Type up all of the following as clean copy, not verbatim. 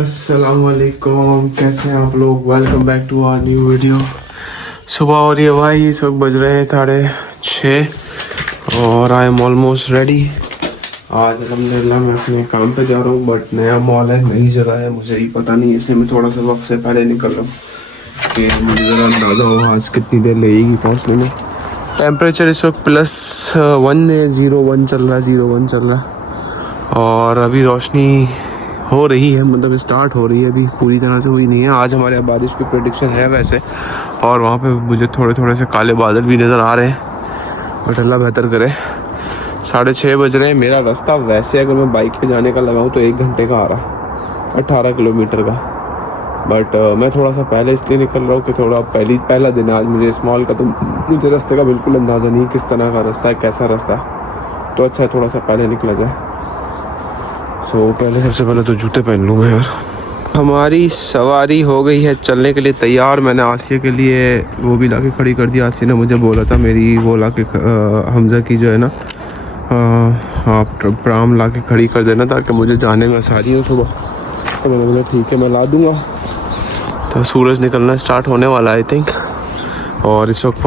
अस्सलामुअलैकुम, कैसे हैं आप लोग। Welcome back to our new video. सुबह हो रही है भाई, इस वक्त बज रहे हैं 6:30 और आई एम ऑलमोस्ट रेडी। आज अल्हम्दुलिल्लाह मैं अपने काम पे जा रहा हूँ, बट नया मॉल है, नई जगह है, मुझे ही पता नहीं, इसलिए मैं थोड़ा सा वक्त से पहले निकल रहा हूँ कि मुझे ज़रा अंदाज़ा हो आज कितनी देर लगेगी पहुँचने में। टेम्परेचर इस वक्त +1 है, 0-1 चल रहा है, 0-1 चल रहा है। और अभी रोशनी हो रही है, मतलब स्टार्ट हो रही है, अभी पूरी तरह से हुई नहीं है। आज हमारे यहाँ बारिश की प्रेडिक्शन है वैसे, और वहाँ पे मुझे थोड़े थोड़े से काले बादल भी नज़र आ रहे हैं, बट अल्लाह बेहतर करे। 6:30 बज रहे हैं। मेरा रास्ता वैसे अगर मैं बाइक पे जाने का लगाऊँ तो 1 घंटे का आ रहा है, 18 किलोमीटर का। बट मैं थोड़ा सा पहले इसलिए निकल रहा हूँ कि थोड़ा पहला दिन आज मुझे इस मॉल का, तो मुझे रास्ते का बिल्कुल अंदाज़ा नहीं किस तरह का रास्ता है, कैसा रास्ता है, तो अच्छा है थोड़ा सा पहले निकला जाए। पहले सबसे पहले तो जूते पहन लूँ मैं यार। हमारी सवारी हो गई है चलने के लिए तैयार। मैंने आसिया के लिए वो भी ला के खड़ी कर दी। आसिया ने मुझे बोला था मेरी वो ला के हमज़ा की जो है ना, आप प्राम ला के खड़ी कर देना ताकि मुझे जाने में आसानी हो सुबह। तो मैंने बोला ठीक है मैं ला दूँगा। तो सूरज निकलना स्टार्ट होने वाला आई थिंक, और इस वक्त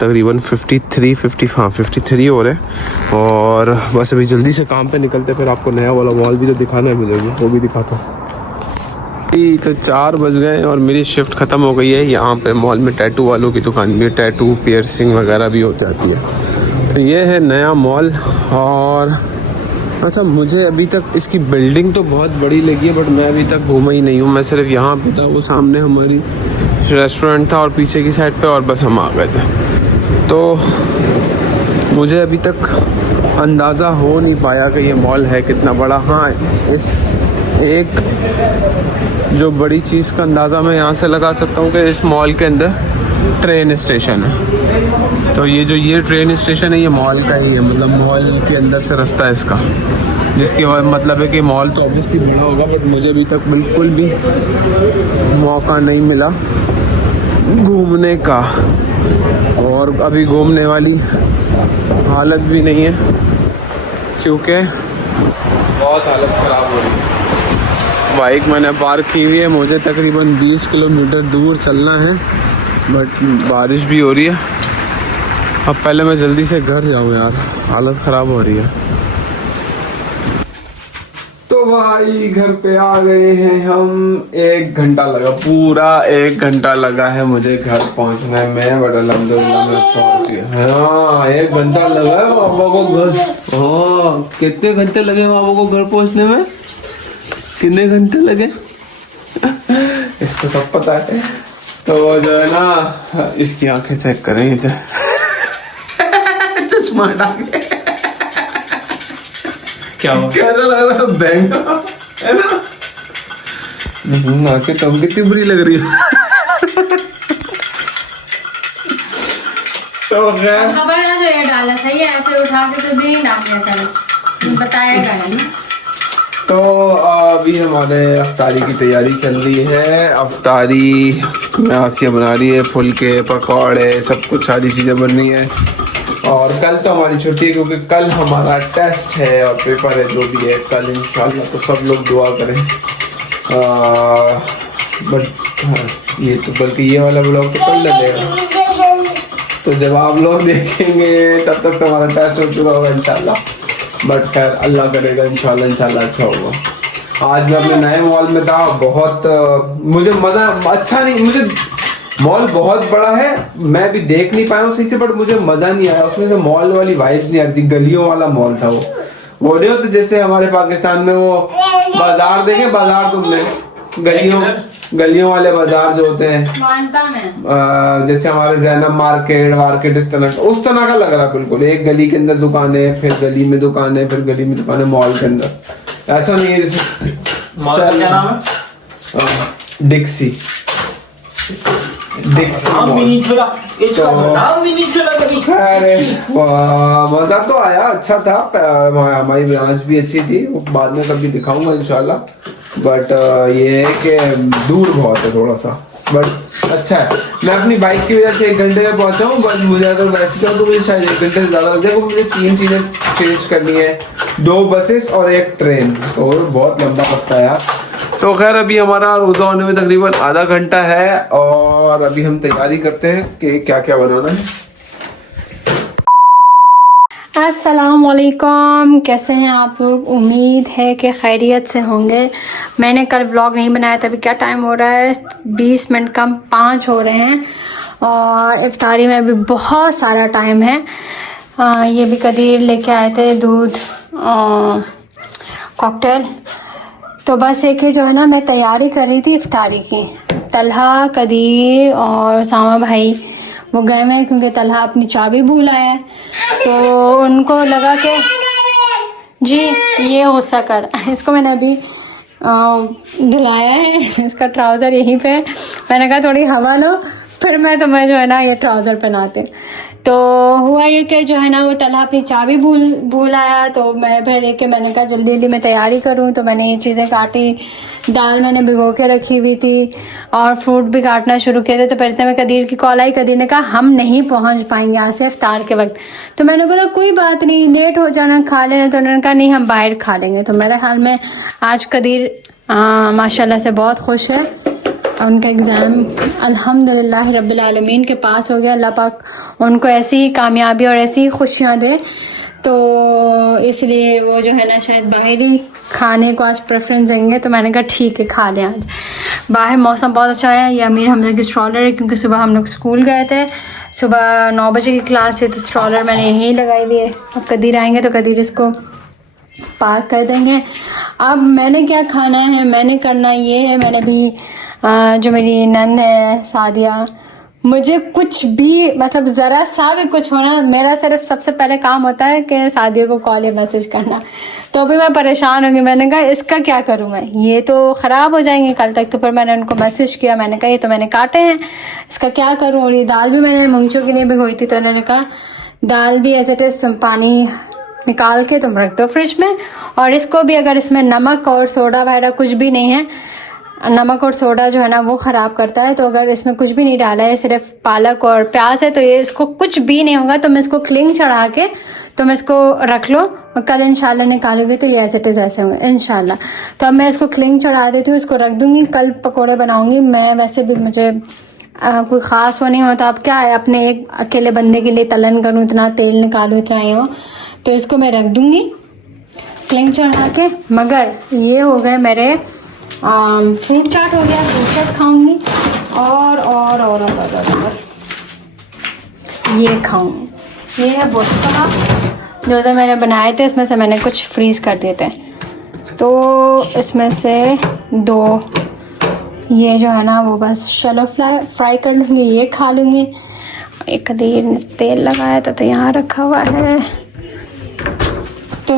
तकरीबन 53 हो रहे हैं। और बस अभी जल्दी से काम पे निकलते, फिर आपको नया वाला मॉल भी तो दिखाना है मुझे, वो भी दिखाता हूँ। तो 4 बज गए और मेरी शिफ्ट ख़त्म हो गई है। यहाँ पे मॉल में टैटू वालों की दुकान भी है, टैटू पियर्सिंग वगैरह भी हो जाती है। तो ये है नया मॉल। और अच्छा, मुझे अभी तक इसकी बिल्डिंग तो बहुत बड़ी लगी है, बट मैं अभी तक घूमा ही नहीं हूँ। मैं सिर्फ यहाँ पे था, वो सामने हमारी रेस्टोरेंट था और पीछे की साइड पे, और बस हम आ गए थे। तो मुझे अभी तक अंदाज़ा हो नहीं पाया कि ये मॉल है कितना बड़ा। हाँ, इस एक जो बड़ी चीज़ का अंदाज़ा मैं यहाँ से लगा सकता हूँ कि इस मॉल के अंदर ट्रेन स्टेशन है। तो ये ट्रेन स्टेशन है, ये मॉल का ही है, मतलब मॉल के अंदर से रास्ता है इसका, जिसकी मतलब है कि मॉल तो ऑब्वियसली बड़ा होगा, बट मुझे अभी तक बिल्कुल भी मौका नहीं मिला घूमने का, और अभी घूमने वाली हालत भी नहीं है क्योंकि बहुत हालत ख़राब हो रही है। बाइक मैंने पार्क की हुई है, मुझे तकरीबन 20 किलोमीटर दूर चलना है, बट बारिश भी हो रही है। अब पहले मैं जल्दी से घर जाऊँ यार, हालत ख़राब हो रही है। तो भाई घर पे आ गए हैं हम। 1 घंटा लगा, पूरा 1 घंटा लगा है मुझे घर पहुंचने में, बट अल्हम्दुलिल्लाह मैं पहुंच गया। हाँ, 1 घंटा लगा है पापा को घर। हाँ, कितने घंटे लगे पापा को घर पहुंचने में? कितने घंटे लगे इसको सब पता है। तो जो है ना, इसकी आंखें चेक करें, चश्मा हटा के क्या हुआ? कैसा लग रहा है? बैंक है ना? नाचे तुम कितनी बुरी लग रही हो। तो खबर ना जो ये डाला सही है, ऐसे उठा के तो भी नहीं डाल दिया था, बताएगा नहीं। तो अभी हमारे अफ्तारी की तैयारी चल रही है। अफ्तारी में आसिया बना रही है, फुलके पकौड़े सब कुछ सारी चीज़ें बन रही हैं। और कल तो हमारी छुट्टी है क्योंकि कल हमारा टेस्ट है और पेपर है, जो भी है कल इंशाल्लाह। तो सब लोग दुआ करें। बट ये तो बल्कि ये वाला ब्लॉग तो कल लगेगा, तो जब आप लोग देखेंगे तब तक तो हमारा टेस्ट हो चुका होगा इंशाल्लाह। बट खैर अल्लाह करेगा, इंशाल्लाह अच्छा होगा। आज मैं अपने नए मॉल में था, बहुत मुझे मज़ा अच्छा नहीं, मुझे मॉल बहुत बड़ा है, मैं भी देख नहीं पाया हूँ सही से, बट मुझे मज़ा नहीं आया उसमें से। मॉल वाली वाइब्स नहीं आती, गलियों वाला मॉल था वो नहीं होता जैसे हमारे पाकिस्तान में वो बाजार देखे, बाजार तुमने गलियों वाले बाजार जो होते हैं, जैसे हमारे ज़ैनब मार्केट इस तरह का, उस तरह का लग रहा बिल्कुल। एक गली के अंदर दुकानें, फिर गली में दुकानें, फिर गली में दुकानें, मॉल के अंदर ऐसा नहीं है जैसे मॉल का क्या नाम है? डिक्सी मजा तो आया, अच्छा था, हमारी ब्रांच भी अच्छी थी, बाद में कभी दिखाऊंगा इंशाल्लाह। बट ये है कि दूर बहुत है थोड़ा सा, बट अच्छा है। मैं अपनी बाइक की वजह से 1 घंटे में पहुंचा हूँ, बट मुझे अगर वैसे तो मुझे शायद 1 घंटे से ज़्यादा लग जाएगा। मुझे 3 चीज़ें चेंज करनी है, 2 बसेस और 1 ट्रेन, और बहुत लंबा रास्ता है यार। तो खैर अभी हमारा रोज़ा होने में तकरीबन आधा घंटा है और अभी हम तैयारी करते हैं कि क्या क्या बनाना है। अस्सलाम वालेकुम, कैसे हैं आप लोग? उम्मीद है कि खैरियत से होंगे। मैंने कल व्लॉग नहीं बनाया था। अभी क्या टाइम हो रहा है? 20 मिनट कम 5 हो रहे हैं और इफ्तारी में भी बहुत सारा टाइम है। ये भी कदीर लेके आए थे दूध कॉकटेल। तो बस एक ही जो है ना, मैं तैयारी कर रही थी इफ्तारी की। तलहा, कदीर और उसामा भाई वो गए हैं क्योंकि तलहा अपनी चाबी भूल आया है। तो उनको लगा कि जी ये गुस्सा कर इसको मैंने अभी धुलाया है, इसका ट्राउज़र यहीं पे। मैंने कहा थोड़ी हवा लो फिर मैं तुम्हें जो है ना ये ट्राउज़र पहनाते। तो हुआ ये कि जो है ना वो तलहा अपनी चाबी भूल आया। तो मैं फिर एक मैंने कहा जल्दी जल्दी मैं तैयारी करूं। तो मैंने ये चीज़ें काटी, दाल मैंने भिगो के रखी हुई थी और फ्रूट भी काटना शुरू किए थे। तो फिर में कदीर की कॉल आई। कदीर ने कहा हम नहीं पहुंच पाएंगे यहाँ से इफ्तार के वक्त। तो मैंने बोला कोई बात नहीं, लेट हो जाना, खा लेना। तो उन्होंने कहा नहीं हम बाहर खा लेंगे। तो मेरे ख्याल में आज कदीर माशाल्लाह से बहुत खुश है। उनका एग्ज़ाम अल्हम्दुलिल्लाह रब्बिल आलमीन के पास हो गया। अल्लाह पाक उनको ऐसी ही कामयाबी और ऐसी ही खुशियाँ दे। तो इसलिए वो जो है ना शायद बाहरी खाने को आज प्रेफरेंस देंगे। तो मैंने कहा ठीक है खा लें आज। बाहर मौसम बहुत अच्छा है। ये अमीर हमजा की स्ट्रॉलर है क्योंकि सुबह हम लोग स्कूल गए थे। सुबह 9 बजे की क्लास है तो स्ट्रॉलर मैंने यहीं लगाई हुई है। अब कदीर आएंगे तो कदीर इसको पार्क कर देंगे। अब मैंने क्या खाना है, मैंने करना ये है, मैंने भी जो मेरी नंद है सादिया, मुझे कुछ भी मतलब ज़रा सा भी कुछ होना, मेरा सिर्फ सबसे पहले काम होता है कि सादिया को कॉल या मैसेज करना। तो अभी मैं परेशान होंगी। मैंने कहा इसका क्या करूँ मैं, ये तो ख़राब हो जाएंगे कल तक। तो फिर मैंने उनको मैसेज किया, मैंने कहा ये तो मैंने काटे हैं, इसका क्या करूँ। और ये दाल भी मैंने मूंगचो की नहीं भिगोई थी। तो उन्होंने कहा दाल भी एज इट इज़ तुम पानी निकाल के तुम रख दो फ्रिज में। और इसको भी अगर इसमें नमक और सोडा वगैरह कुछ भी नहीं है, नमक और सोडा जो है ना वो ख़राब करता है। तो अगर इसमें कुछ भी नहीं डाला है, सिर्फ पालक और प्याज है, तो ये इसको कुछ भी नहीं होगा। तो मैं इसको क्लिंग चढ़ा के तुम इसको रख लो और कल इंशाल्लाह निकालोगी तो ये एज इट इज़ ऐसे होंगे इंशाल्लाह। तो अब मैं इसको क्लिंग चढ़ा देती हूँ, इसको रख दूँगी, कल पकौड़े बनाऊँगी मैं। वैसे भी मुझे कोई ख़ास वो नहीं होता। अब क्या है, अपने एक अकेले बंदे के लिए तलन करूँ, इतना तेल निकालूँ, इतना ही हो। तो इसको मैं रख दूँगी क्लिंग चढ़ा के। मगर ये हो गए मेरे फ्रूट चाट हो गया, फ्रूट चाट खाऊंगी और ये खाऊंगी। ये है बोस्का जो मैंने बनाए थे, इसमें से मैंने कुछ फ्रीज कर दिए थे। तो इसमें से 2 ये जो है ना वो बस शैलो फ्राई कर लूँगी, ये खा लूँगी। एक कदीर ने तेल लगाया था तो यहाँ रखा हुआ है। तो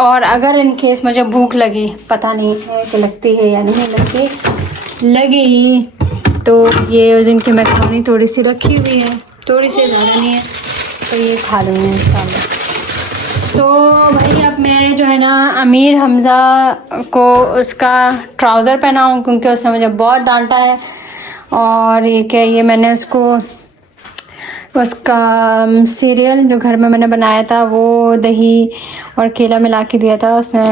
और अगर इन केस मुझे भूख लगी, पता नहीं है कि लगती है या नहीं लगी तो ये उस दिन की मैक्रोनी थोड़ी सी रखी हुई है, थोड़ी सी ज़्यादा नहीं है, तो ये खा लूँगी इंशाल्लाह। तो भाई अब मैं जो है ना अमीर हमज़ा को उसका ट्राउज़र पहनाऊँ क्योंकि उसने मुझे बहुत डांटा है। और ये क्या, ये मैंने उसका सीरियल जो घर में मैंने बनाया था वो दही और केला मिला के दिया था, उसने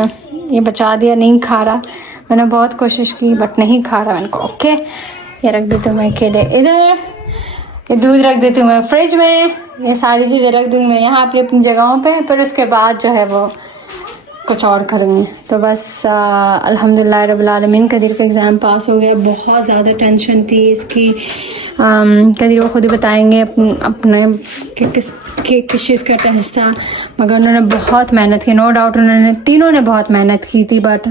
ये बचा दिया, नहीं खा रहा। मैंने बहुत कोशिश की बट नहीं खा रहा इनको। ओके, ये रख देती हूँ मैं केले इधर, ये दूध रख देती हूँ मैं फ्रिज में, ये सारी चीज़ें रख दूँगी मैं यहाँ अपनी अपनी जगहों पे। फिर उसके बाद जो है वो कुछ और करेंगे। तो बस अल्हम्दुलिल्लाह रब्बिल आलमीन कदीर का एग्ज़ाम पास हो गया। बहुत ज़्यादा टेंशन थी इसकी। कदीर वो खुद ही बताएंगे अपने किस चीज़ का टेस्ट था। मगर उन्होंने बहुत मेहनत की, नो डाउट उन्होंने तीनों ने बहुत मेहनत की थी। बट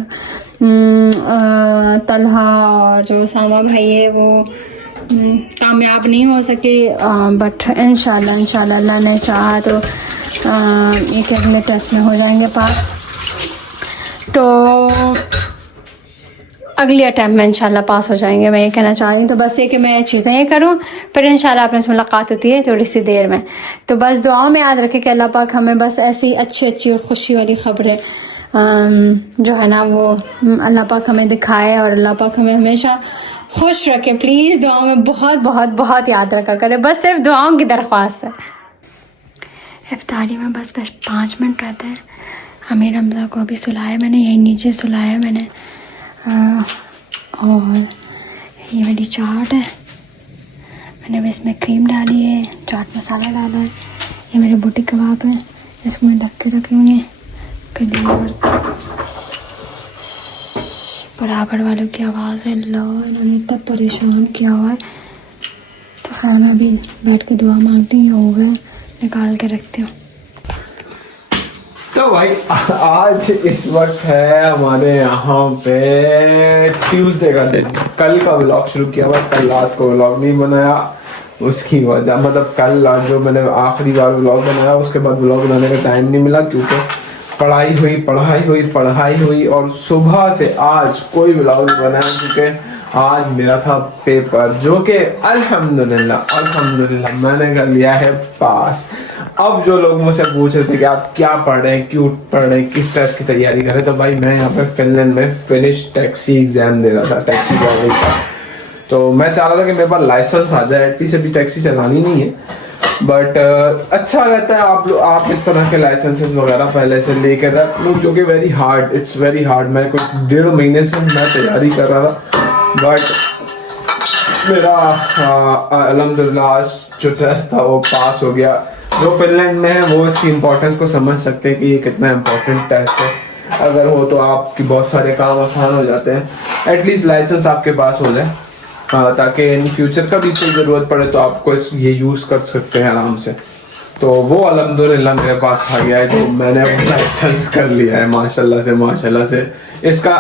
तलहा और जो उसामा भाई है वो कामयाब नहीं हो सके। बट इंशाल्लाह अल्लाह ने चाहा तो एक अगले टेस्ट में हो जाएंगे पास। तो अगली अटैम्प्ट में इंशाल्लाह पास हो जाएंगे, मैं ये कहना चाह रही हूँ। तो बस ये कि मैं चीज़ें ये करूँ, फिर इंशाल्लाह अपने से मुलाकात होती है थोड़ी सी देर में। तो बस दुआओं में याद रखें कि अल्लाह पाक हमें बस ऐसी अच्छी और खुशी वाली खबरें जो है ना वो अल्लाह पाक हमें दिखाए और अल्लाह पाक हमें हमेशा खुश रखे। प्लीज़ दुआओं में बहुत बहुत बहुत याद रखा करें, बस सिर्फ दुआओं की दरख्वास्त है। इफ्तारी में बस 5 मिनट रहते हैं। आमिर हमजा को अभी सुलाया मैंने, यहीं नीचे सुलाया मैंने। और ये वाली चाट है, मैंने भी इसमें क्रीम डाली है, चाट मसाला डाला है। ये मेरे बूटी कबाब हैं, इसको मैं ढक के रखी हुई हैं। कभी बराबर वालों की आवाज़ है, लो इन्होंने इतना परेशान किया हुआ है। तो खैर मैं अभी बैठ के दुआ मांगती हूँ, हो गया निकाल के रखती हूँ। तो भाई आज इस वक्त है हमारे यहाँ पे ट्यूसडे का दिन। कल का व्लॉग शुरू किया हुआ, कल रात को व्लॉग नहीं बनाया, उसकी वजह मतलब कल जो मैंने आखिरी बार व्लॉग बनाया उसके बाद व्लॉग बनाने का टाइम नहीं मिला, क्योंकि पढ़ाई हुई और सुबह से आज कोई व्लॉग नहीं बनाया, क्योंकि आज मेरा था पेपर, जो कि अल्हम्दुलिल्लाह मैंने कर लिया है पास। अब जो लोग मुझसे पूछ रहे थे कि आप क्या पढ़ रहे हैं, क्यों पढ़ रहे हैं, किस टेस्ट की तैयारी कर रहे हैं, तो भाई मैं यहाँ पे फिनलैंड में फिनिश टैक्सी एग्जाम दे रहा था, टैक्सी ड्राइविंग का। तो मैं चाह रहा था कि मेरे पास लाइसेंस आ जाए, एटलीस्ट अभी टैक्सी चलानी नहीं है, बट अच्छा रहता है आप इस तरह के लाइसेंसेस वगैरह पहले से लेकर रख लो, जो कि very hard, it's very hard. मैं कुछ 1.5 महीने से मैं तैयारी कर रहा था, बट मेरा अल्हम्दुलिल्लाह आज जो टेस्ट था वो पास हो गया। जो फिनलैंड में है वो इसकी इम्पोर्टेंस को समझ सकते हैं कि ये कितना इम्पोर्टेंट टेस्ट है। अगर हो तो आपकी बहुत सारे काम आसान हो जाते हैं, एटलीस्ट लाइसेंस आपके पास हो जाए, ताकि इन फ्यूचर का भी कोई ज़रूरत पड़े तो आपको ये यूज़ कर सकते हैं आराम से। तो वो अल्हम्दुलिल्लाह मेरे पास आ गया है, तो मैंने लाइसेंस कर लिया है माशाल्लाह से। इसका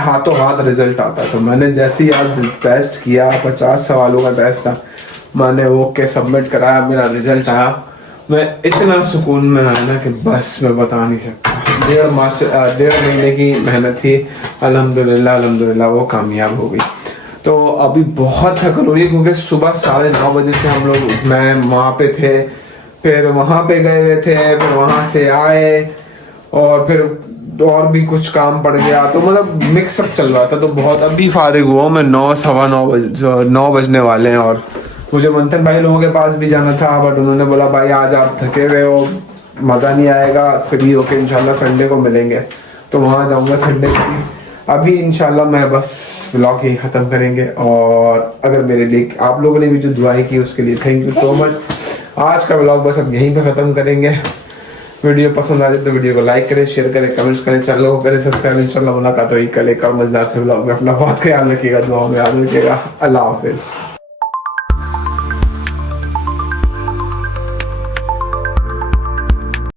हाथों हाथ रिजल्ट आता है। तो मैंने जैसे ही आज टेस्ट किया, 50 सवालों का टेस्ट था, मैंने वो के सबमिट कराया, मेरा रिजल्ट आया, मैं इतना सुकून में आया ना कि बस मैं बता नहीं सकता। 1.5 महीने की मेहनत थी, अल्हम्दुलिल्लाह वो कामयाब हो गई। तो अभी बहुत थकन हो रही है, क्योंकि सुबह 9:30 बजे से मैं वहाँ पे थे, फिर वहाँ पे गए हुए थे, फिर वहाँ से आए और फिर और भी कुछ काम पड़ गया, तो मतलब मिक्सअप चल रहा था। तो बहुत अभी फारिग हुआ मैं, 9 बजने वाले हैं। और मुझे मंथन भाई लोगों के पास भी जाना था, बट उन्होंने बोला भाई आज आप थके हुए हो, मज़ा नहीं आएगा, फ्री होके इंशाल्लाह संडे को मिलेंगे। तो वहाँ जाऊँगा संडे को भी। अभी इंशाल्लाह मैं बस व्लॉग यही ख़त्म करेंगे, और अगर मेरे लिए आप लोगों ने भी जो दुआएं की उसके लिए थैंक यू सो मच। आज का व्लॉग बस अब यहीं पे ख़त्म करेंगे। वीडियो पसंद आ जाए तो वीडियो को लाइक करें, शेयर करें, कमेंट्स करें, चैनल को करें सब्सक्राइब। इंशाल्लाह मुलाकात होगी कल एक और मजेदार से व्लॉग में। अपना बहुत ख्याल रखिएगा, दुआओं में याद रखिएगा। अल्लाह हाफिज़।